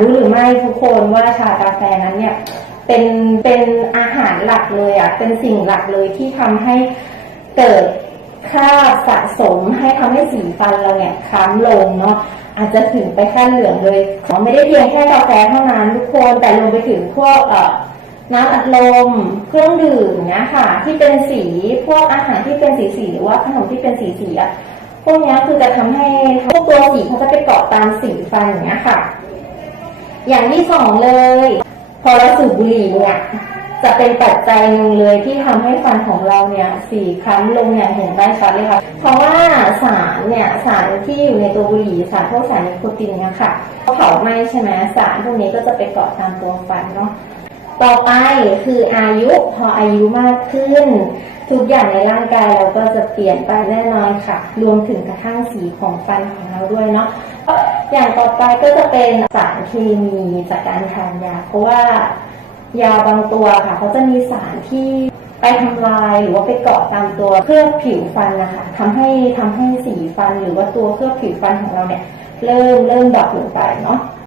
รู้หรือไม่ทุกคนว่าชากาแฟนั้นเนี่ยเป็นเป็นอาหารหลักเลยอะเป็นสิ่งหลักเลยที่ทำให้เกิดคราบสะสมให้ทำให้สีฟันเราเนี่ยคล้ำลงเนาะอาจจะถึงไปขั้นเหลืองเลยขอไม่ได้เพียงแค่กาแฟเท่านั้นทุกคนแต่รวมไปถึงพวกเอ่อน้ำอัดลมเครื่องดื่มเนี้ยค่ะที่เป็นสีพวกอาหารที่เป็นสีสีหรือว่าขนมที่เป็นสีสีอะพวกนี้คือจะทำให้พวกตัวสีเขาจะไปเกาะตามสีฟันอย่างเงี้ยค่ะ อย่างที่สองเลย พอเราสูบบุหรี่เนี่ยจะเป็นปัจจัยหนึ่งเลยที่ทำให้ฟันของเราเนี่ยสีคล้ำลงอย่างเห็นได้ชัดเลยค่ะ เพราะว่าสารเนี่ยสารที่อยู่ในตัวบุหรี่สารพวกสารนิโคตินเนี่ยค่ะพอเผาไหม้ใช่ไหมสารพวกนี้ก็จะไปเกาะตามตัวฟันเนาะต่อไปคืออายุพออายุมากขึ้น ทุกอย่างในร่างกายเราก็จะเปลี่ยนไปแน่นอนค่ะ รวมถึงกระทั่งสีของฟันของเราด้วยเนาะ อย่างต่อไปก็จะเป็นสารเคมีจากการทานยา เพราะว่ายาบางตัวค่ะเขาจะมีสารที่ไปทำลายหรือว่าไปเกาะตามตัวเคลือบผิวฟันนะคะทำให้ทำให้สีฟันหรือว่าตัวเคลือบผิวฟันของเราเนี่ยเริ่มเริ่มดรอปลงไปเนาะ